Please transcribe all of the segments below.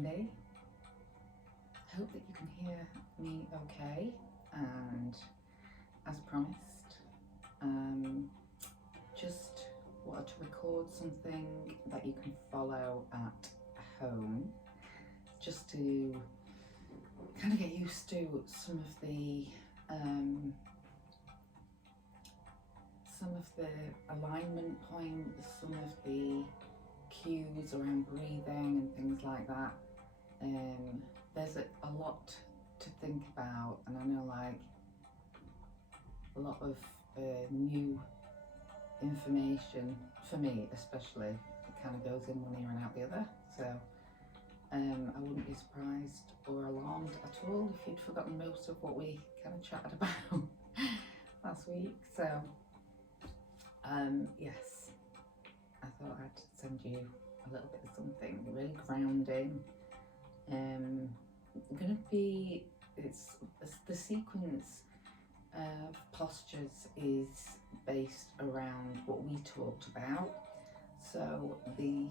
Yolande. Hope that you can hear me okay, and as promised, just wanted to record something that you can follow at home, just to kind of get used to some of the alignment points, some of the cues around breathing and things like that. There's a lot to think about, and I know like a lot of new information for me especially, it kind of goes in one ear and out the other, so I wouldn't be surprised or alarmed at all if you'd forgotten most of what we kind of chatted about last week. So yes, I thought I'd send you a little bit of something really grounding. It's the sequence of postures is based around what we talked about. So the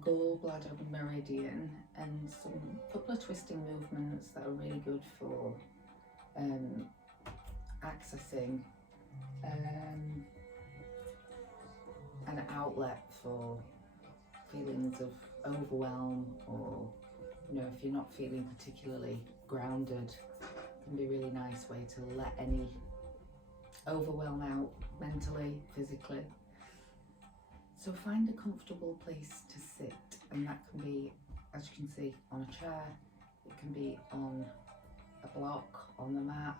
gall, bladder, meridian, and some couple of twisting movements that are really good for accessing an outlet for feelings of overwhelm, or if you're not feeling particularly grounded, it can be a really nice way to let any overwhelm out mentally, physically. So find a comfortable place to sit, and that can be, as you can see, on a chair, it can be on a block, on the mat,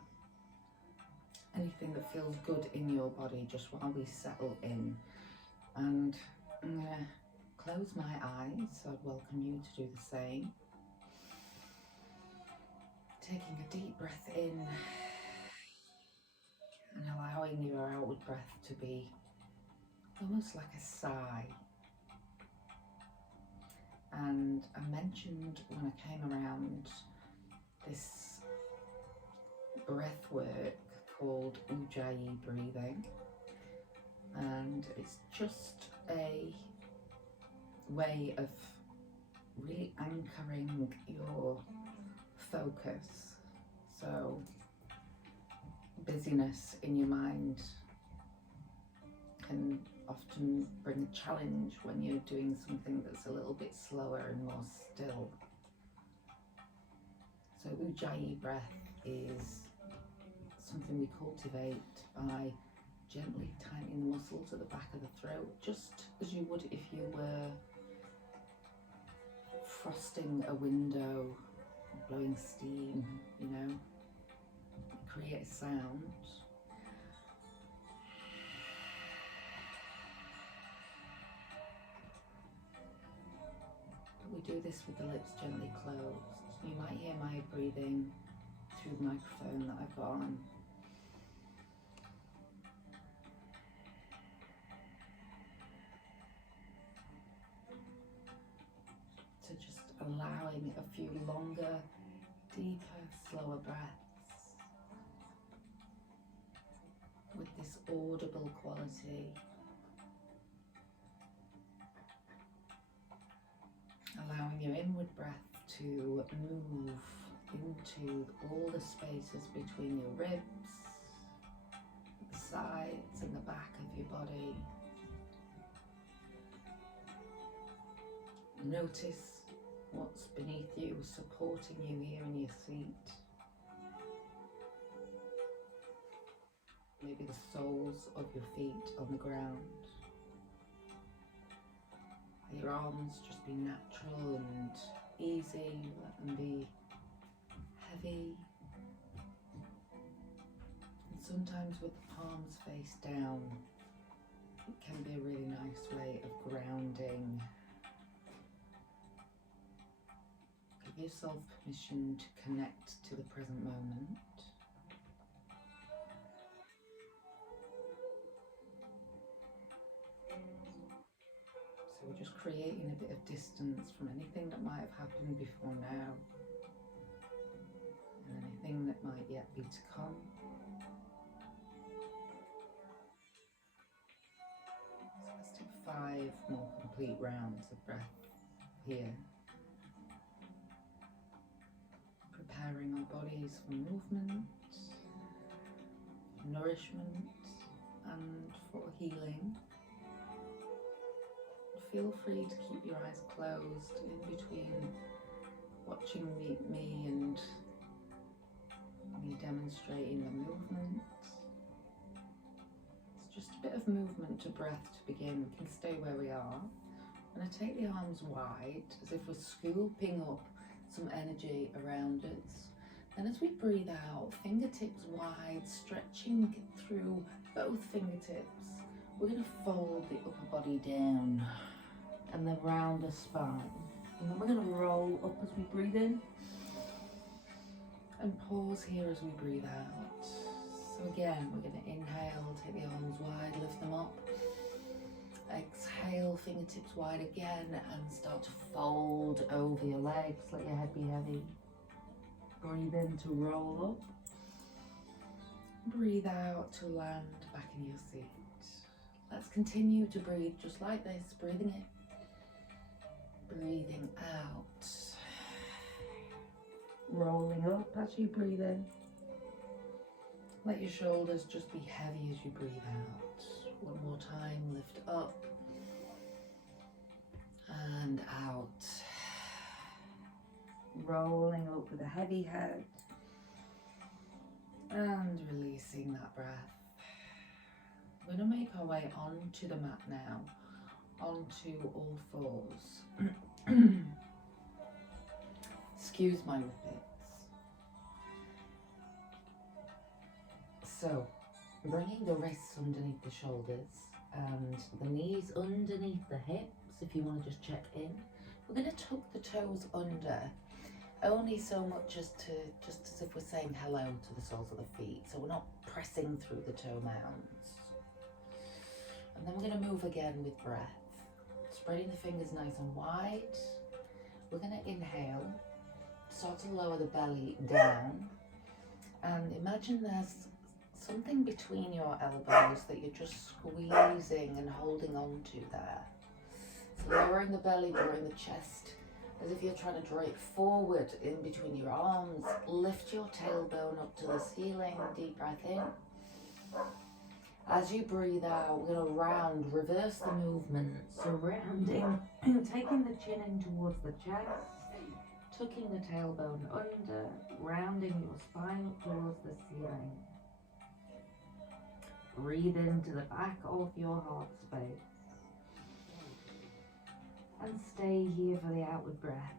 anything that feels good in your body just while we settle in. And I'm going to close my eyes, so I'd welcome you to do the same. Taking a deep breath in and allowing your outward breath to be almost like a sigh. And I mentioned when I came around this breath work called Ujjayi breathing, and it's just a way of really anchoring your focus. So busyness in your mind can often bring a challenge when you're doing something that's a little bit slower and more still. So Ujjayi breath is something we cultivate by gently tightening the muscles at the back of the throat, just as you would if you were frosting a window, blowing steam, create a sound. But we do this with the lips gently closed. You might hear my breathing through the microphone that I've got on. So just allowing a few longer, deeper, slower breaths with this audible quality. Allowing your inward breath to move into all the spaces between your ribs, the sides and the back of your body. Notice what's beneath you, supporting you here in your seat. Maybe the soles of your feet on the ground. Let your arms just be natural and easy, let them be heavy. And sometimes with the palms face down, it can be a really nice way of grounding. Give yourself permission to connect to the present moment. So we're just creating a bit of distance from anything that might have happened before now, and anything that might yet be to come. So let's take 5 more complete rounds of breath here. preparing our bodies for movement, nourishment, and for healing. Feel free to keep your eyes closed in between watching me and me demonstrating the movement. It's just a bit of movement to breath to begin. We can stay where we are. I'm going to take the arms wide as if we're scooping up some energy around us. And as we breathe out, fingertips wide, stretching through both fingertips, we're going to fold the upper body down and then round the spine. And then we're going to roll up as we breathe in and pause here as we breathe out. So again, we're going to inhale, take the arms wide, lift them up. Exhale, fingertips wide again, and start to fold over your legs. Let your head be heavy. Breathe in to roll up. Breathe out to land back in your seat. Let's continue to breathe just like this. Breathing in. Breathing out. Rolling up as you breathe in. Let your shoulders just be heavy as you breathe out. One more time, lift up and out. Rolling up with a heavy head and releasing that breath. We're going to make our way onto the mat now, onto all fours. Excuse my whippets. So, bringing the wrists underneath the shoulders and the knees underneath the hips, if you want to just check in. We're going to tuck the toes under, only so much as to, just as if we're saying hello to the soles of the feet, so we're not pressing through the toe mounds. And then we're going to move again with breath, spreading the fingers nice and wide. We're going to inhale, start to lower the belly down, and imagine there's something between your elbows that you're just squeezing and holding on to there. So lowering the belly, drawing the chest as if you're trying to draw it forward in between your arms. Lift your tailbone up to the ceiling. Deep breath in. As you breathe out, we're going to round, reverse the movement. So rounding, taking the chin in towards the chest, tucking the tailbone under, rounding your spine up towards the ceiling. Breathe into the back of your heart space. And stay here for the outward breath.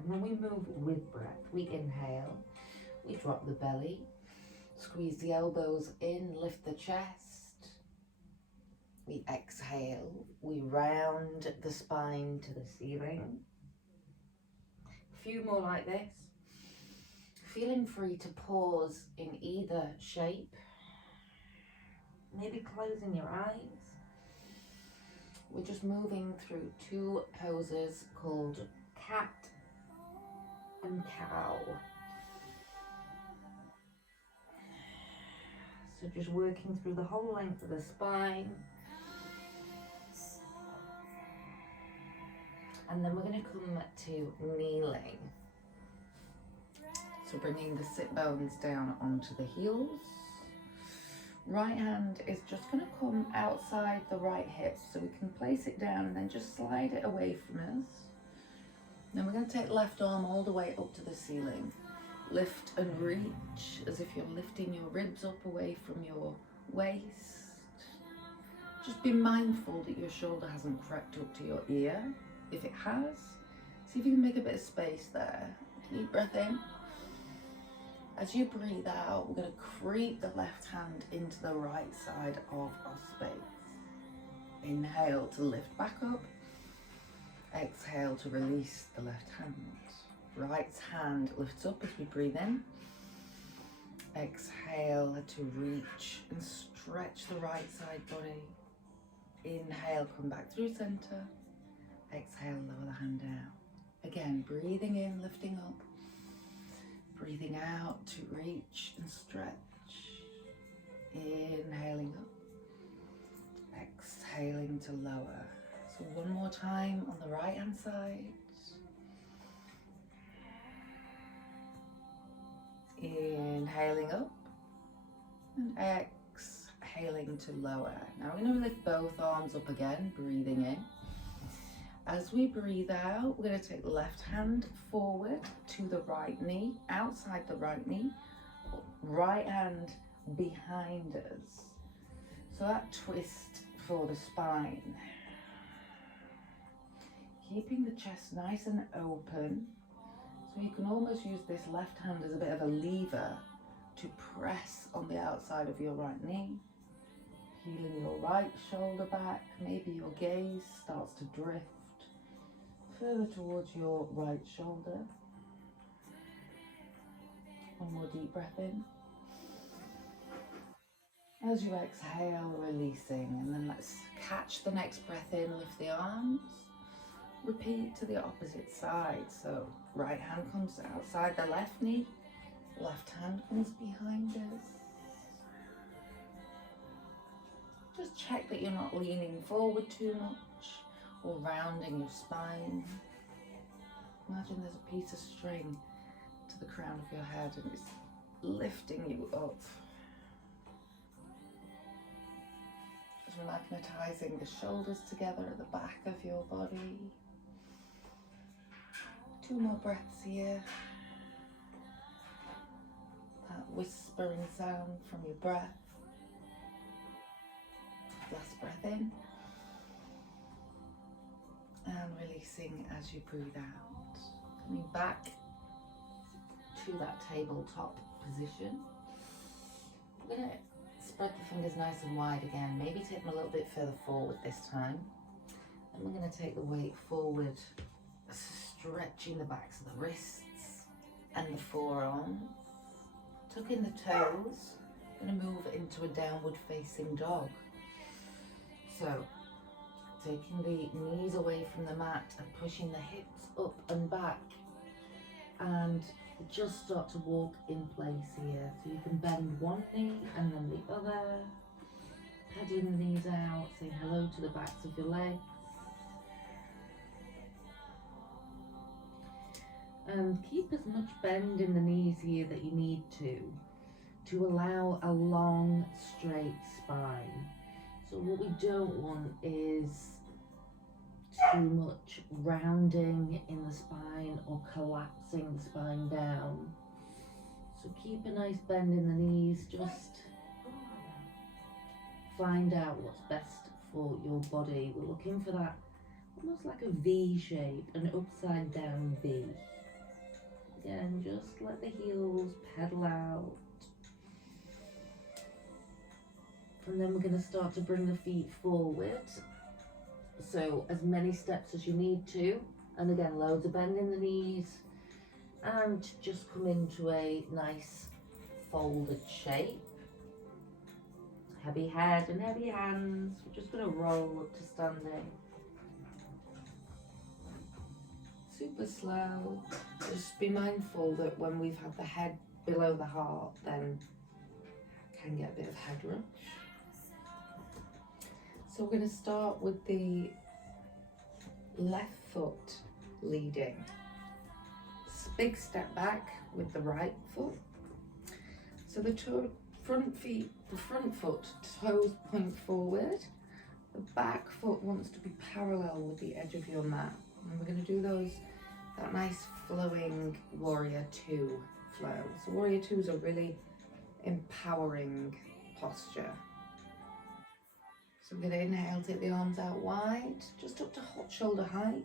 And then we move with breath. We inhale, we drop the belly, squeeze the elbows in, lift the chest. We exhale, we round the spine to the ceiling. A few more like this. Feeling free to pause in either shape. Maybe closing your eyes. We're just moving through two poses called cat and cow. So just working through the whole length of the spine. And then we're going to come to kneeling. So bringing the sit bones down onto the heels. Right hand is just going to come outside the right hip, so we can place it down and then just slide it away from us. Then we're going to take left arm all the way up to the ceiling. Lift and reach as if you're lifting your ribs up away from your waist. Just be mindful that your shoulder hasn't crept up to your ear. If it has, see if you can make a bit of space there. Deep breath in. As you breathe out, we're going to creep the left hand into the right side of our space. Inhale to lift back up. Exhale to release the left hand. Right hand lifts up as we breathe in. Exhale to reach and stretch the right side body. Inhale, come back through center. Exhale, lower the hand down. Again, breathing in, lifting up. Breathing out to reach and stretch. Inhaling up. Exhaling to lower. So one more time on the right hand side. Inhaling up and exhaling to lower. Now we're going to lift both arms up again, breathing in. As we breathe out, we're going to take the left hand forward to the right knee, outside the right knee, right hand behind us. So that twist for the spine. Keeping the chest nice and open. So you can almost use this left hand as a bit of a lever to press on the outside of your right knee. Healing your right shoulder back. Maybe your gaze starts to drift further towards your right shoulder. One more deep breath in. As you exhale, releasing, and then let's catch the next breath in, lift the arms. Repeat to the opposite side. So right hand comes outside the left knee, left hand comes behind us. Just check that you're not leaning forward too much or rounding your spine. Imagine there's a piece of string to the crown of your head and it's lifting you up. Just magnetizing the shoulders together at the back of your body. 2 more breaths here. That whispering sound from your breath. Last breath in. And releasing as you breathe out. Coming back to that tabletop position. We're going to spread the fingers nice and wide again. Maybe take them a little bit further forward this time. And we're going to take the weight forward, stretching the backs of the wrists and the forearms. Tuck in the toes. I'm going to move into a downward facing dog. So, taking the knees away from the mat and pushing the hips up and back. And just start to walk in place here. So you can bend one knee and then the other. Pedaling the knees out, saying hello to the backs of your legs. And keep as much bend in the knees here that you need to allow a long, straight spine. So what we don't want is too much rounding in the spine or collapsing the spine down. So keep a nice bend in the knees, just find out what's best for your body. We're looking for that almost like a V shape, an upside down V. Again, just let the heels pedal out. And then we're going to start to bring the feet forward. So as many steps as you need to. And again, loads of bend in the knees. And just come into a nice folded shape. Heavy head and heavy hands. We're just going to roll up to standing. Super slow. Just be mindful that when we've had the head below the heart, then can get a bit of head rush. So we're going to start with the left foot leading. Big step back with the right foot. So the front foot, toes point forward. The back foot wants to be parallel with the edge of your mat. And we're going to do that nice flowing warrior 2 flow. So warrior 2 is a really empowering posture. So we're going to inhale, take the arms out wide, just up to hot shoulder height.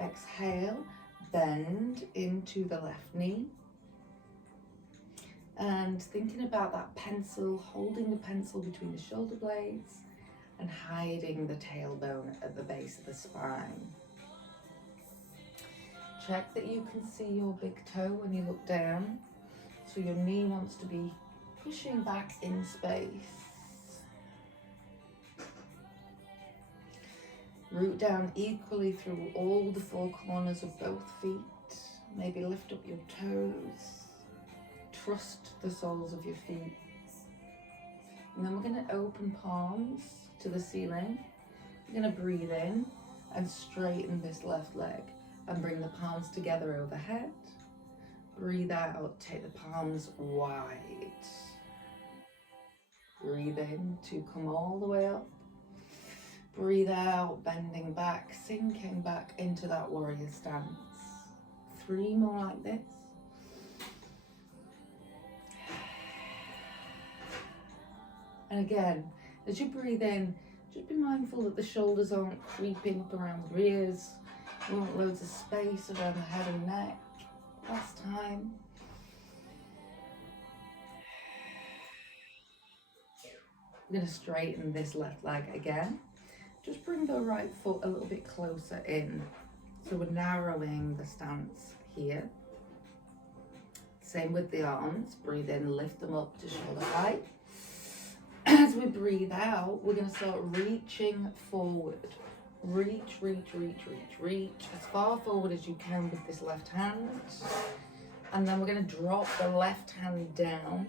Exhale, bend into the left knee. And thinking about that pencil, holding the pencil between the shoulder blades and hiding the tailbone at the base of the spine. Check that you can see your big toe when you look down. So your knee wants to be pushing back in space. Root down equally through all the 4 corners of both feet. Maybe lift up your toes. Trust the soles of your feet. And then we're going to open palms to the ceiling. You're going to breathe in and straighten this left leg and bring the palms together overhead. Breathe out, take the palms wide. Breathe in to come all the way up. Breathe out, bending back, sinking back into that warrior stance. 3 more like this. And again, as you breathe in, just be mindful that the shoulders aren't creeping up around the ears. You want loads of space around the head and neck. Last time. I'm going to straighten this left leg again. Just bring the right foot a little bit closer in. So we're narrowing the stance here. Same with the arms. Breathe in, lift them up to shoulder height. As we breathe out, we're going to start reaching forward. Reach, reach, reach, reach, reach as far forward as you can with this left hand. And then we're going to drop the left hand down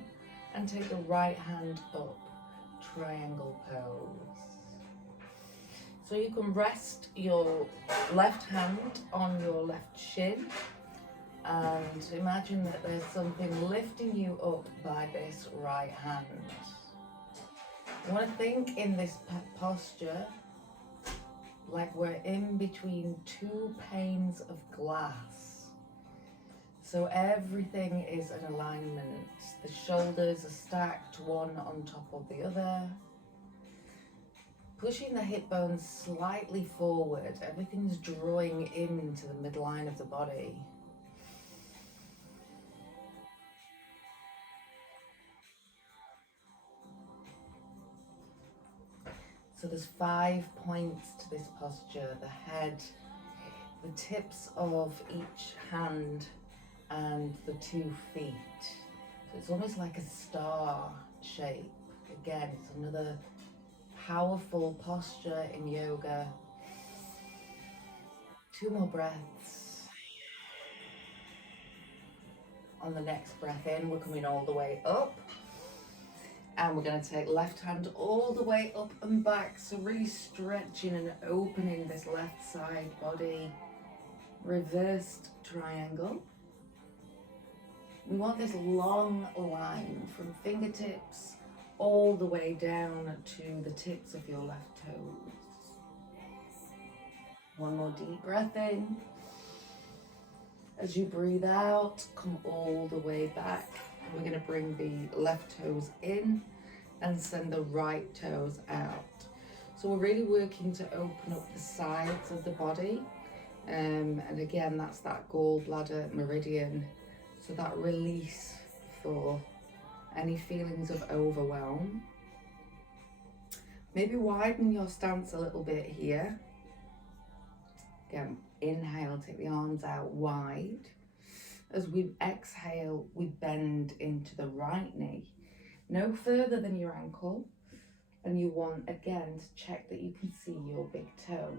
and take the right hand up. Triangle pose. So you can rest your left hand on your left shin and imagine that there's something lifting you up by this right hand. You want to think in this posture like we're in between 2 panes of glass. So everything is in alignment. The shoulders are stacked one on top of the other. Pushing the hip bones slightly forward. Everything's drawing into the midline of the body. So there's 5 points to this posture. The head, the tips of each hand, and the 2 feet. So it's almost like a star shape. Again, it's another powerful posture in yoga. 2 more breaths. On the next breath in, we're coming all the way up. And we're going to take left hand all the way up and back. So really stretching and opening this left side body. Reversed triangle. We want this long line from fingertips all the way down to the tips of your left toes. 1 more deep breath in. As you breathe out, come all the way back. We're going to bring the left toes in and send the right toes out. So we're really working to open up the sides of the body. And again, that's that gall, bladder, meridian. So that release for any feelings of overwhelm. Maybe widen your stance a little bit here. Again, inhale, take the arms out wide. As we exhale, we bend into the right knee. No further than your ankle. And you want, again, to check that you can see your big toe.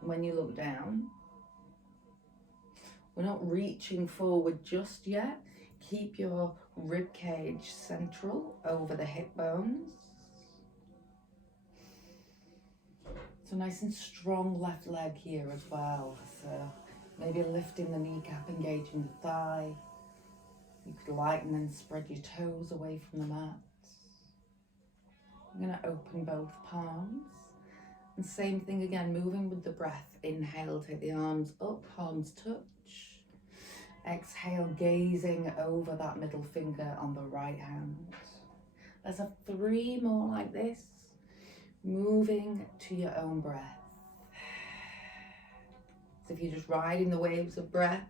When you look down, we're not reaching forward just yet. Keep your rib cage central over the hip bones. So nice and strong left leg here as well. So maybe lifting the kneecap, engaging the thigh. You could lighten and spread your toes away from the mat. I'm going to open both palms. And same thing again, moving with the breath. Inhale, take the arms up, palms touch. Exhale, gazing over that middle finger on the right hand. Let's have 3 more like this. Moving to your own breath. So if you're just riding the waves of breath.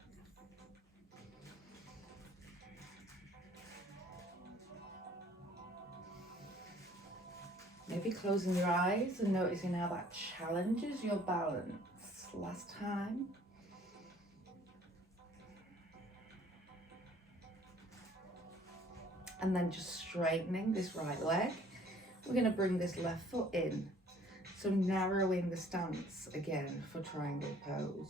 Maybe closing your eyes and noticing how that challenges your balance. Last time. And then just straightening this right leg. We're going to bring this left foot in. So narrowing the stance again for triangle pose.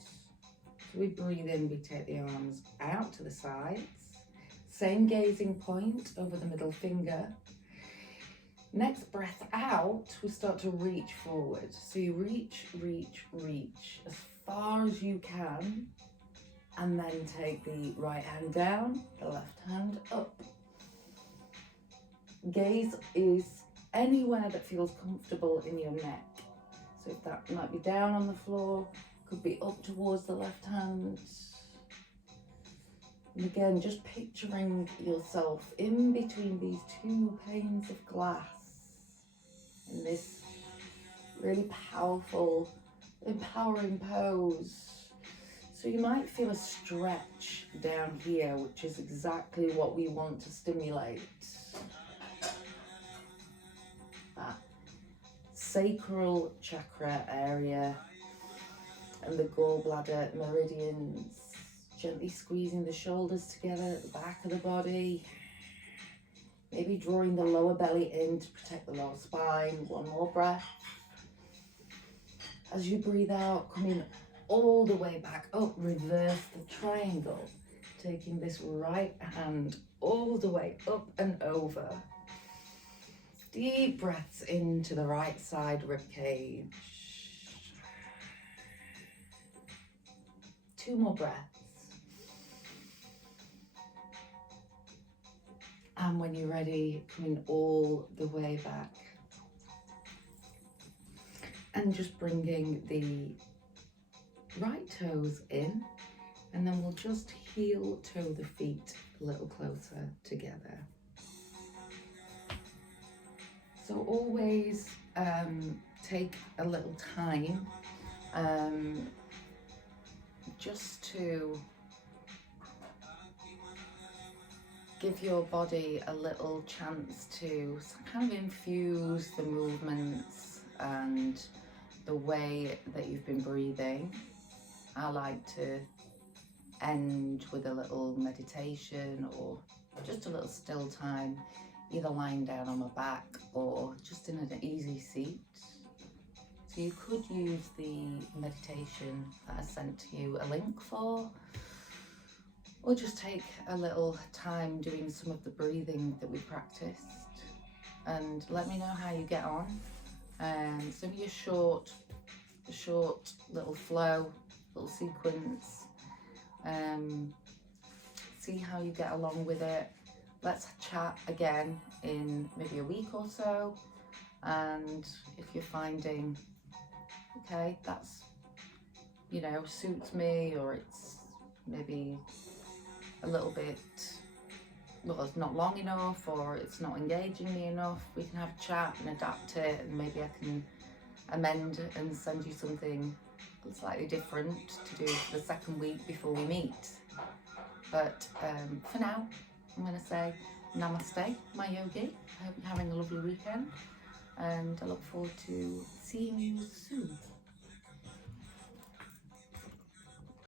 So we breathe in, we take the arms out to the sides. Same gazing point over the middle finger. Next breath out, we start to reach forward. So you reach, reach, reach as far as you can. And then take the right hand down, the left hand up. Gaze is anywhere that feels comfortable in your neck. So if that might be down on the floor, could be up towards the left hand. And again, just picturing yourself in between these two panes of glass in this really powerful, empowering pose. So you might feel a stretch down here, which is exactly what we want to stimulate. That sacral chakra area and the gallbladder meridians. Gently squeezing the shoulders together at the back of the body. Maybe drawing the lower belly in to protect the lower spine. One more breath. As you breathe out, coming all the way back up, reverse the triangle. Taking this right hand all the way up and over. Deep breaths into the right side rib cage. 2 more breaths. And when you're ready, coming all the way back. And just bringing the right toes in. And then we'll just heel toe the feet a little closer together. So always take a little time just to give your body a little chance to kind of infuse the movements and the way that you've been breathing. I like to end with a little meditation or just a little still time, either lying down on my back or just in an easy seat. So you could use the meditation that I sent to you a link for, or just take a little time doing some of the breathing that we practiced, and let me know how you get on. So be a short little flow, little sequence. See how you get along with it. Let's chat again in maybe a week or so, and if you're finding, okay, that's, you know, suits me, or it's maybe a little bit, well, it's not long enough, or it's not engaging me enough, we can have a chat and adapt it, and maybe I can amend and send you something slightly different to do for the second week before we meet. But for now, I'm going to say namaste, my yogi. I hope you're having a lovely weekend, and I look forward to seeing you soon.